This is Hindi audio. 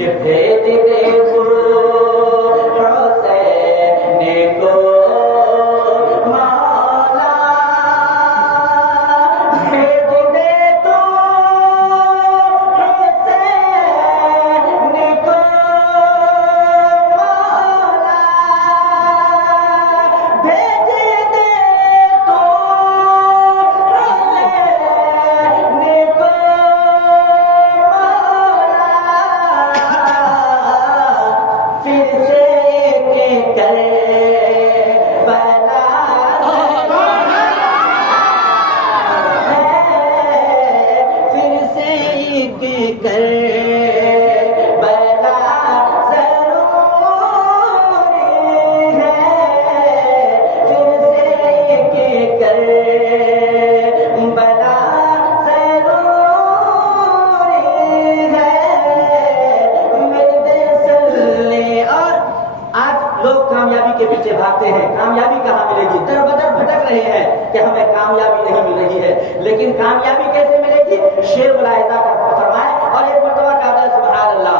कि भेज दे हुसैन को मौला, भेज दे तो हुसैन को मौला, भेज दे तो हुसैन को फिर से के करबला फिर से के करबला जरूरी है, फिर से के करबला जरूरी है। आज लोग कामयाबी के पीछे भागते हैं, कामयाबी कहाँ मिलेगी, दर बदर भटक रहे हैं कि हमें कामयाबी नहीं मिल रही है। लेकिन कामयाबी कैसे मिलेगी? शेर बुलाएगा फरमाए और एक मरतबा का सुभान अल्लाह।